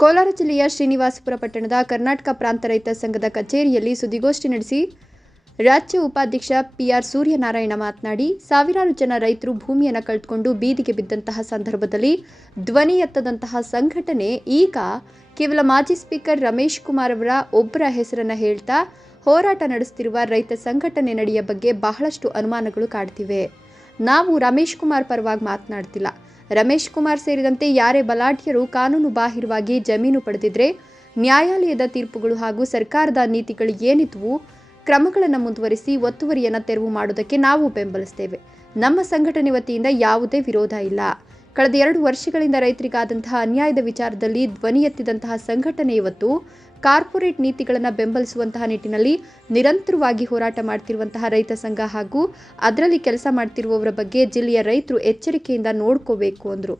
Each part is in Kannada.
ಕೋಲಾರ ಜಿಲ್ಲೆಯ ಶ್ರೀನಿವಾಸಪುರ ಪಟ್ಟಣದ ಕರ್ನಾಟಕ ಪ್ರಾಂತ ರೈತ ಸಂಘದ ಕಚೇರಿಯಲ್ಲಿ ಸುದ್ದಿಗೋಷ್ಠಿ ನಡೆಸಿ ರಾಜ್ಯ ಉಪಾಧ್ಯಕ್ಷ ಪಿಆರ್ ಸೂರ್ಯನಾರಾಯಣ ಮಾತನಾಡಿ, ಸಾವಿರಾರು ಜನ ರೈತರು ಭೂಮಿಯನ್ನು ಕಳೆದುಕೊಂಡು ಬೀದಿಗೆ ಬಿದ್ದಂತಹ ಸಂದರ್ಭದಲ್ಲಿ ಧ್ವನಿ ಎತ್ತದಂತಹ ಸಂಘಟನೆ ಈಗ ಕೇವಲ ಮಾಜಿ ಸ್ಪೀಕರ್ ರಮೇಶ್ ಕುಮಾರ್ ಅವರ ಒಬ್ಬರ ಹೆಸರನ್ನು ಹೇಳ್ತಾ ಹೋರಾಟ ನಡೆಸುತ್ತಿರುವ ರೈತ ಸಂಘಟನೆ ನಡೆಯ ಬಗ್ಗೆ ಬಹಳಷ್ಟು ಅನುಮಾನಗಳು ಕಾಡ್ತಿವೆ. ನಾವು ರಮೇಶ್ ಕುಮಾರ್ ಪರವಾಗಿ ಮಾತನಾಡ್ತಿಲ್ಲ. ರಮೇಶ್ ಕುಮಾರ್ ಸೇರಿದಂತೆ ಯಾರೇ ಬಲಾಢ್ಯರು ಕಾನೂನು ಬಾಹಿರವಾಗಿ ಜಮೀನು ಪಡೆದಿದ್ರೆ ನ್ಯಾಯಾಲಯದ ತೀರ್ಪುಗಳು ಹಾಗೂ ಸರ್ಕಾರದ ನೀತಿಗಳು ಏನಿದ್ವು, ಕ್ರಮಗಳನ್ನು ಮುಂದುವರಿಸಿ ಒತ್ತುವರಿಯನ್ನು ತೆರವು ಮಾಡುವುದಕ್ಕೆ ನಾವು ಬೆಂಬಲಿಸ್ತೇವೆ. ನಮ್ಮ ಸಂಘಟನೆ ವತಿಯಿಂದ ಯಾವುದೇ ವಿರೋಧ ಇಲ್ಲ. ಕಳೆದ ಎರಡು ವರ್ಷಗಳಿಂದ ರೈತರಿಗಾದಂತಹ ಅನ್ಯಾಯದ ವಿಚಾರದಲ್ಲಿ ಧ್ವನಿ ಎತ್ತಿದಂತಹ ಸಂಘಟನೆ ಇವತ್ತು ಕಾರ್ಪೊರೇಟ್ ನೀತಿಗಳನ್ನು ಬೆಂಬಲಿಸುವಂತಹ ನಿಟ್ಟಿನಲ್ಲಿ ನಿರಂತರವಾಗಿ ಹೋರಾಟ ಮಾಡ್ತಿರುವಂತಹ ರೈತ ಸಂಘ ಹಾಗೂ ಅದರಲ್ಲಿ ಕೆಲಸ ಮಾಡ್ತಿರುವವರ ಬಗ್ಗೆ ಜಿಲ್ಲೆಯ ರೈತರು ಎಚ್ಚರಿಕೆಯಿಂದ ನೋಡ್ಕೋಬೇಕು ಅಂದರು.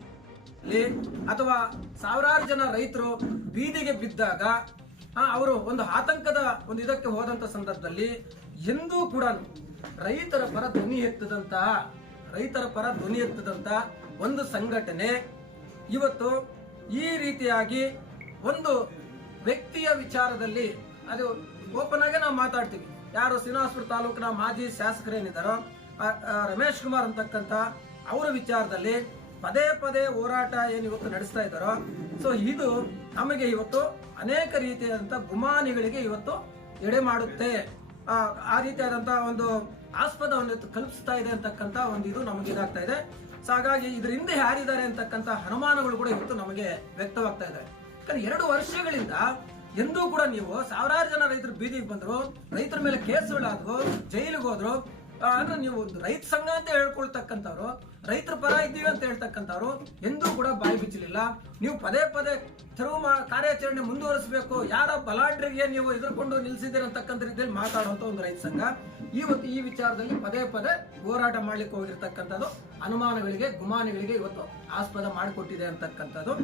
ಅಥವಾ ಸಾವಿರಾರು ಜನ ರೈತರು ಬೀದಿಗೆ ಬಿದ್ದಾಗ ಅವರು ಒಂದು ಆತಂಕದ ಒಂದು ಇದಕ್ಕೆ ಹೋದಂತ ಸಂದರ್ಭದಲ್ಲಿ ಎಂದೂ ಕೂಡ ರೈತರ ಪರ ಧ್ವನಿ ಎತ್ತದಂತಹ ರೈತರ ಪರ ಧ್ವನಿ ಎತ್ತದಂತ ಒಂದು ಸಂಘಟನೆ ಇವತ್ತು ಈ ರೀತಿಯಾಗಿ ಒಂದು ವ್ಯಕ್ತಿಯ ವಿಚಾರದಲ್ಲಿ ಅದು ಓಪನ್ ಆಗಿ ನಾವು ಮಾತಾಡ್ತೀವಿ. ಯಾರು ಶ್ರೀನಿವಾಸಪುರ ತಾಲೂಕಿನ ಮಾಜಿ ಶಾಸಕರೇನಿದ್ದಾರೋ ರಮೇಶ್ ಕುಮಾರ್ ಅಂತಕ್ಕಂಥ ಅವರ ವಿಚಾರದಲ್ಲಿ ಪದೇ ಪದೇ ಹೋರಾಟ ಏನು ಇವತ್ತು ನಡೆಸ್ತಾ ಇದ್ದಾರೋ ಸೊ ಇದು ನಮಗೆ ಇವತ್ತು ಅನೇಕ ರೀತಿಯಾದಂಥ ಗುಮಾನಿಗಳಿಗೆ ಇವತ್ತು ಎಡೆ ಮಾಡುತ್ತೆ. ಆ, ರೀತಿಯಾದಂಥ ಒಂದು ಆಸ್ಪದವನ್ನು ಕಲ್ಪಿಸ್ತಾ ಇದೆ ಅಂತಕ್ಕಂಥ ಒಂದು ಇದು ನಮಗೆ ಇದಾಗ್ತಾ ಇದೆ. ಸೊ ಹಾಗಾಗಿ ಇದ್ರ ಹಿಂದೆ ಯಾರಿದ್ದಾರೆ ಅಂತಕ್ಕಂಥ ಅನುಮಾನಗಳು ಕೂಡ ಇವತ್ತು ನಮಗೆ ವ್ಯಕ್ತವಾಗ್ತಾ ಇದೆ ಎರಡು ವರ್ಷಗಳಿಂದ ಎಂದೂ ಕೂಡ ನೀವು ಸಾವಿರಾರು ಜನ ರೈತರು ಬೀದಿಗೆ ಬಂದ್ರು, ರೈತರ ಮೇಲೆ ಕೇಸುಗಳಾದ್ರು ಜೈಲಿಗೆ ಹೋದ್ರು. ಅಂದ್ರೆ ನೀವು ರೈತ ಸಂಘ ಅಂತ ಹೇಳ್ಕೊಳ್ತಕ್ಕಂಥವ್ರು, ರೈತರ ಪರ ಇದ್ದೀವಿ ಅಂತ ಹೇಳ್ತಕ್ಕಂಥವ್ರು ಎಂದೂ ಕೂಡ ಬಾಯಿ ಬಿಚ್ಚಲಿಲ್ಲ. ನೀವು ಪದೇ ಪದೇ ತೆರವು ಕಾರ್ಯಾಚರಣೆ ಮುಂದುವರಿಸಬೇಕು. ಯಾರ ಬಲಾಢ್ಯರಿಗೆ ನೀವು ಎದುರ್ಕೊಂಡು ಅಂತಕ್ಕಂಥ ರೀತಿಯಲ್ಲಿ ಮಾತಾಡುವಂತ ಒಂದು ರೈತ ಸಂಘ. ಇವತ್ತು ಈ ವಿಚಾರದಲ್ಲಿ ಪದೇ ಪದೇ ಹೋರಾಟ ಮಾಡ್ಲಿಕ್ಕೆ ಹೋಗಿರ್ತಕ್ಕಂಥದ್ದು, ಅನುಮಾನಗಳಿಗೆ, ಗುಮಾನಿಗಳಿಗೆ ಇವತ್ತು ಆಸ್ಪದ ಮಾಡಿಕೊಟ್ಟಿದೆ ಅಂತಕ್ಕಂಥದ್ದು.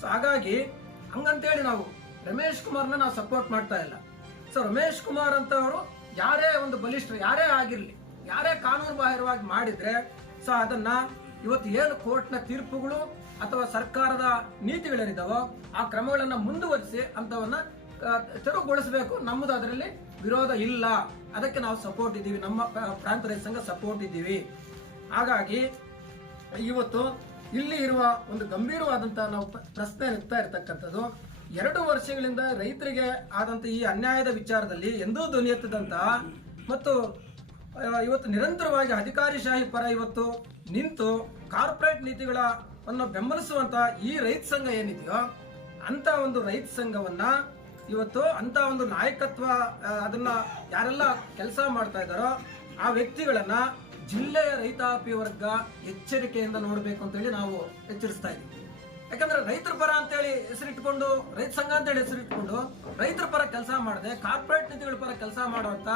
ಸೊ, ಹಾಗಾಗಿ ಹಂಗಂತೇಳಿ ನಾವು ರಮೇಶ್ ಕುಮಾರ್ನ ನಾವು ಸಪೋರ್ಟ್ ಮಾಡ್ತಾ ಇಲ್ಲ. ಸೊ ರಮೇಶ್ ಕುಮಾರ್ ಅಂತವರು ಯಾರೇ ಒಂದು ಬಲಿಷ್ಠರು, ಯಾರೇ ಆಗಿರಲಿ, ಯಾರೇ ಕಾನೂನು ಬಾಹಿರವಾಗಿ ಮಾಡಿದ್ರೆ ಸೊ ಅದನ್ನ ಇವತ್ತು ಏನು ಕೋರ್ಟ್ನ ತೀರ್ಪುಗಳು ಅಥವಾ ಸರ್ಕಾರದ ನೀತಿಗಳೇನಿದಾವೋ ಆ ಕ್ರಮಗಳನ್ನ ಮುಂದುವರಿಸಿ ಅಂತವನ್ನ ತೆರವುಗೊಳಿಸಬೇಕು. ನಮ್ಮದು ಅದರಲ್ಲಿ ವಿರೋಧ ಇಲ್ಲ. ಅದಕ್ಕೆ ನಾವು ಸಪೋರ್ಟ್ ಇದ್ದೀವಿ. ನಮ್ಮ ಪ್ರ- ಪ್ರಾಂತ ರೈತ ಸಂಘ ಸಪೋರ್ಟ್ ಇದ್ದೀವಿ. ಹಾಗಾಗಿ ಇವತ್ತು ಇಲ್ಲಿ ಇರುವ ಒಂದು ಗಂಭೀರವಾದಂತಹ ನಾವು ಪ್ರ- ಪ್ರಶ್ನೆ ಎತ್ತಾ ಇರತಕ್ಕಂಥದ್ದು. ಎರಡು ವರ್ಷಗಳಿಂದ ರೈತರಿಗೆ ಆದಂತ ಈ ಅನ್ಯಾಯದ ವಿಚಾರದಲ್ಲಿ ಎಂದೂ ಧ್ವನಿ ಎತ್ತದಂತಹ ಮತ್ತು ಇವತ್ತು ನಿರಂತರವಾಗಿ ಅಧಿಕಾರಿಶಾಹಿ ಪರ ಇವತ್ತು ನಿಂತು ಕಾರ್ಪೊರೇಟ್ ನೀತಿಗಳ ಅನ್ನು ಬೆಂಬಲಿಸುವಂತ ಈ ರೈತ ಸಂಘ ಏನಿದೆಯೋ ಅಂತ ಒಂದು ರೈತ ಸಂಘವನ್ನ ಇವತ್ತು ಅಂತ ಒಂದು ನಾಯಕತ್ವ ಅದನ್ನ ಯಾರೆಲ್ಲ ಕೆಲಸ ಮಾಡ್ತಾ ಇದ್ದಾರೋ ಆ ವ್ಯಕ್ತಿಗಳನ್ನ ಜಿಲ್ಲೆಯ ರೈತಾಪಿ ವರ್ಗ ಎಚ್ಚರಿಕೆಯಿಂದ ನೋಡಬೇಕು ಅಂತೇಳಿ ನಾವು ಎಚ್ಚರಿಸ್ತಾ ಇದ್ದೀವಿ. ಯಾಕಂದ್ರೆ ರೈತರ ಪರ ಅಂತೇಳಿ ಹೆಸರಿಟ್ಕೊಂಡು, ರೈತ ಸಂಘ ಅಂತೇಳಿ ಹೆಸರಿಟ್ಕೊಂಡು ರೈತರ ಪರ ಕೆಲಸ ಮಾಡದೆ ಕಾರ್ಪೊರೇಟ್ ನೀತಿಗಳ ಪರ ಕೆಲಸ ಮಾಡುವಂತ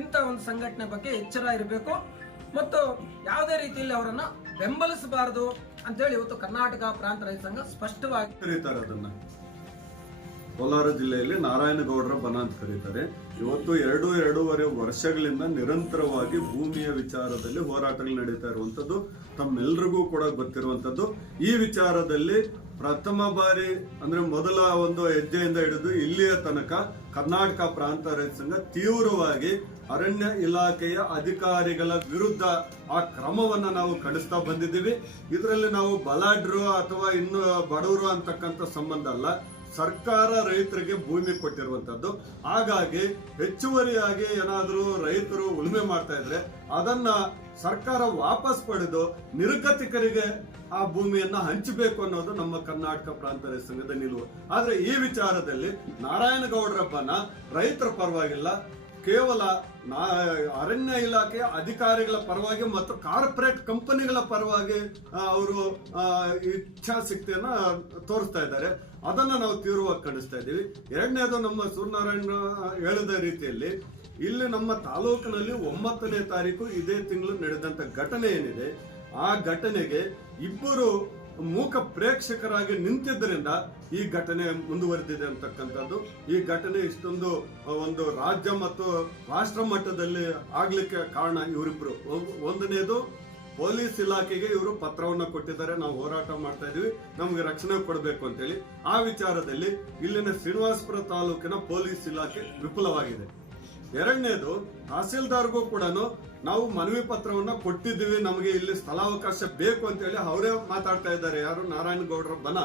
ಇಂಥ ಒಂದು ಸಂಘಟನೆ ಬಗ್ಗೆ ಎಚ್ಚರ ಇರಬೇಕು. ಮತ್ತು ಯಾವುದೇ ರೀತಿಯಲ್ಲಿ ಅವರನ್ನು ಬೆಂಬಲಿಸಬಾರದು ಅಂತೇಳಿ ಇವತ್ತು ಕರ್ನಾಟಕ ಪ್ರಾಂತ ರೈತ ಸಂಘ ಸ್ಪಷ್ಟವಾಗಿ ಕೋಲಾರ ಜಿಲ್ಲೆಯಲ್ಲಿ ನಾರಾಯಣಗೌಡರ ಬನ ಅಂತ ಕರೀತಾರೆ. ಇವತ್ತು ಎರಡು ಎರಡೂವರೆ ವರ್ಷಗಳಿಂದ ನಿರಂತರವಾಗಿ ಭೂಮಿಯ ವಿಚಾರದಲ್ಲಿ ಹೋರಾಟಗಳು ನಡೀತಾ ಇರುವಂಥದ್ದು ತಮ್ಮೆಲ್ಲರಿಗೂ ಕೂಡ ಗೊತ್ತಿರುವಂತದ್ದು. ಈ ವಿಚಾರದಲ್ಲಿ ಪ್ರಥಮ ಬಾರಿ ಅಂದ್ರೆ ಮೊದಲ ಒಂದು ಹೆಜ್ಜೆಯಿಂದ ಹಿಡಿದು ಇಲ್ಲಿಯ ತನಕ ಕರ್ನಾಟಕ ಪ್ರಾಂತ ರೈತ ಸಂಘ ತೀವ್ರವಾಗಿ ಅರಣ್ಯ ಇಲಾಖೆಯ ಅಧಿಕಾರಿಗಳ ವಿರುದ್ಧ ಆ ಕ್ರಮವನ್ನ ನಾವು ಕಡಿಸ್ತಾ ಬಂದಿದ್ದೀವಿ. ಇದರಲ್ಲಿ ನಾವು ಬಲಾಢ್ರು ಅಥವಾ ಇನ್ನು ಬಡವರು ಅಂತಕ್ಕಂಥ ಸಂಬಂಧ ಅಲ್ಲ. ಸರ್ಕಾರ ರೈತರಿಗೆ ಭೂಮಿ ಕೊಟ್ಟಿರುವಂತದ್ದು. ಹಾಗಾಗಿ ಹೆಚ್ಚುವರಿಯಾಗಿ ಏನಾದರೂ ರೈತರು ಉಳುಮೆ ಮಾಡ್ತಾ ಇದ್ರೆ ಅದನ್ನ ಸರ್ಕಾರ ವಾಪಸ್ ಪಡೆದು ನಿರ್ಗತಿಕರಿಗೆ ಆ ಭೂಮಿಯನ್ನ ಹಂಚಬೇಕು ಅನ್ನೋದು ನಮ್ಮ ಕರ್ನಾಟಕ ಪ್ರಾಂತ ರೈತ ಸಂಘದ ನಿಲುವು. ಆದ್ರೆ ಈ ವಿಚಾರದಲ್ಲಿ ನಾರಾಯಣಗೌಡರ ಬನ ರೈತರ ಪರವಾಗಿಲ್ಲ ಕೇವಲ ನಾ ಅರಣ್ಯ ಇಲಾಖೆಯ ಅಧಿಕಾರಿಗಳ ಪರವಾಗಿ ಮತ್ತು ಕಾರ್ಪೊರೇಟ್ ಕಂಪನಿಗಳ ಪರವಾಗಿ ಅವರು ಇಚ್ಛಾಶಕ್ತಿಯನ್ನ ತೋರಿಸ್ತಾ ಇದ್ದಾರೆ. ಅದನ್ನ ನಾವು ತೀವ್ರವಾಗಿ ಕಾಣಿಸ್ತಾ ಇದ್ದೀವಿ. ಎರಡನೇದು ನಮ್ಮ ಸೂರ್ಯನಾರಾಯಣ ಹೇಳಿದ ರೀತಿಯಲ್ಲಿ, ಇಲ್ಲಿ ನಮ್ಮ ತಾಲೂಕಿನಲ್ಲಿ ಒಂಬತ್ತನೇ ತಾರೀಕು ಇದೇ ತಿಂಗಳು ನಡೆದಂತ ಘಟನೆ ಏನಿದೆ, ಆ ಘಟನೆಗೆ ಇಬ್ಬರು ಮೂಕ ಪ್ರೇಕ್ಷಕರಾಗಿ ನಿಂತಿದ್ದರಿಂದ ಈ ಘಟನೆ ಮುಂದುವರೆದಿದೆ ಅಂತಕ್ಕಂಥದ್ದು. ಈ ಘಟನೆ ಇಷ್ಟೊಂದು ಒಂದು ರಾಜ್ಯ ಮತ್ತು ರಾಷ್ಟ್ರ ಮಟ್ಟದಲ್ಲಿ ಆಗ್ಲಿಕ್ಕೆ ಕಾರಣ ಇವರಿಬ್ರು. ಒಂದನೇದು, ಪೊಲೀಸ್ ಇಲಾಖೆಗೆ ಇವರು ಪತ್ರವನ್ನ ಕೊಟ್ಟಿದ್ದಾರೆ. ನಾವು ಹೋರಾಟ ಮಾಡ್ತಾ ಇದೀವಿ ನಮಗೆ ರಕ್ಷಣೆ ಕೊಡಬೇಕು ಅಂತೇಳಿ. ಆ ವಿಚಾರದಲ್ಲಿ ಇಲ್ಲಿನ ಶ್ರೀನಿವಾಸಪುರ ತಾಲೂಕಿನ ಪೊಲೀಸ್ ಇಲಾಖೆ ವಿಫಲವಾಗಿದೆ ಎರಡನೇದು, ತಹಸೀಲ್ದಾರ್ಗೂ ಕೂಡ ನಾವು ಮನವಿ ಪತ್ರವನ್ನ ಕೊಟ್ಟಿದ್ದೀವಿ, ನಮಗೆ ಇಲ್ಲಿ ಸ್ಥಳಾವಕಾಶ ಬೇಕು ಅಂತ ಹೇಳಿ ಅವರೇ ಮಾತಾಡ್ತಾ ಇದ್ದಾರೆ. ಯಾರು ನಾರಾಯಣಗೌಡರ ಬನ.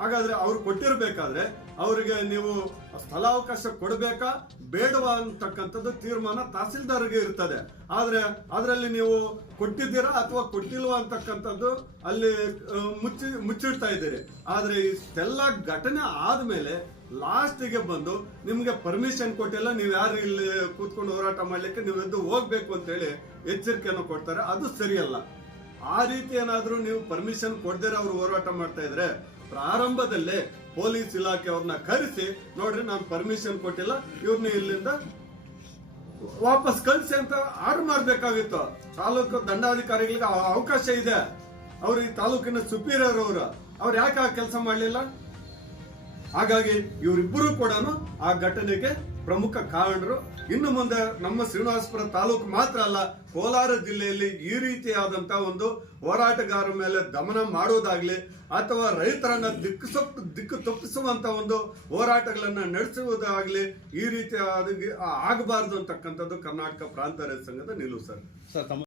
ಹಾಗಾದ್ರೆ ಅವ್ರು ಕೊಟ್ಟಿರ್ಬೇಕಾದ್ರೆ ಅವರಿಗೆ ನೀವು ಸ್ಥಳಾವಕಾಶ ಕೊಡಬೇಕಾ, ಬೇಡವಾ ಅಂತಕ್ಕಂಥದ್ದು ತೀರ್ಮಾನ ತಹಸೀಲ್ದಾರ್ಗೆ ಇರ್ತದೆ. ಆದ್ರೆ ಅದರಲ್ಲಿ ನೀವು ಕೊಟ್ಟಿದ್ದೀರಾ ಅಥವಾ ಕೊಟ್ಟಿಲ್ವಾ ಅಂತಕ್ಕಂಥದ್ದು ಅಲ್ಲಿ ಮುಚ್ಚಿ, ಮುಚ್ಚಿಡ್ತಾ ಇದ್ದೀರಿ. ಆದ್ರೆ ಇಷ್ಟೆಲ್ಲ ಘಟನೆ ಆದ್ಮೇಲೆ ಲಾಸ್ಟಿಗೆ ಬಂದು ನಿಮಗೆ ಪರ್ಮಿಷನ್ ಕೊಟ್ಟಿಲ್ಲ, ನೀವು ಯಾರು ಇಲ್ಲಿ ಕೂತ್ಕೊಂಡು ಹೋರಾಟ ಮಾಡ್ಲಿಕ್ಕೆ, ನೀವು ಎದ್ದು ಹೋಗ್ಬೇಕು ಅಂತ ಹೇಳಿ ಎಚ್ಚರಿಕೆಯನ್ನು ಕೊಡ್ತಾರೆ. ಅದು ಸರಿಯಲ್ಲ. ಆ ರೀತಿ ಏನಾದರೂ ನೀವು ಪರ್ಮಿಷನ್ ಕೊಡದಿರ ಅವರು ಹೋರಾಟ ಮಾಡ್ತಾ ಇದ್ರೆ, ಪ್ರಾರಂಭದಲ್ಲೇ ಪೊಲೀಸ್ ಇಲಾಖೆ ಅವ್ರನ್ನ ಕರೆಸಿ, ನೋಡ್ರಿ ನಾನು ಪರ್ಮಿಷನ್ ಕೊಟ್ಟಿಲ್ಲ ಇವ್ರನ್ನ ಇಲ್ಲಿಂದ ವಾಪಸ್ ಕಳಿಸಿ ಅಂತ ಆರ್ಡರ್ ಮಾಡ್ಬೇಕಾಗಿತ್ತು. ತಾಲೂಕು ದಂಡಾಧಿಕಾರಿಗಳಿಗೆ ಅವಕಾಶ ಇದೆ. ಅವ್ರು ಈ ತಾಲೂಕಿನ ಸುಪೀರಿಯರ್ ಅವರು. ಅವ್ರು ಯಾಕೆ ಆ ಕೆಲಸ ಮಾಡಲಿಲ್ಲ? ಹಾಗಾಗಿ ಇವರಿಬ್ಬರು ಕೂಡ ಆ ಘಟನೆಗೆ ಪ್ರಮುಖ ಕಾರಣರು. ಇನ್ನು ಮುಂದೆ ನಮ್ಮ ಶ್ರೀನಿವಾಸಪುರ ತಾಲೂಕು ಮಾತ್ರ ಅಲ್ಲ, ಕೋಲಾರ ಜಿಲ್ಲೆಯಲ್ಲಿ ಈ ರೀತಿಯಾದಂತಹ ಒಂದು ಹೋರಾಟಗಾರರ ಮೇಲೆ ದಮನ ಮಾಡೋದಾಗ್ಲಿ ಅಥವಾ ರೈತರನ್ನ ದಿಕ್ಕು ದಿಕ್ಕು ತಪ್ಪಿಸುವಂತ ಒಂದು ಹೋರಾಟಗಳನ್ನ ನಡೆಸುವುದಾಗ್ಲಿ ಈ ರೀತಿಯಾದ ಆಗಬಾರದು ಅಂತಕ್ಕಂಥದ್ದು ಕರ್ನಾಟಕ ಪ್ರಾಂತ ರೈತ ಸಂಘದ ನಿಲುವು ಸರ್. ಸರ್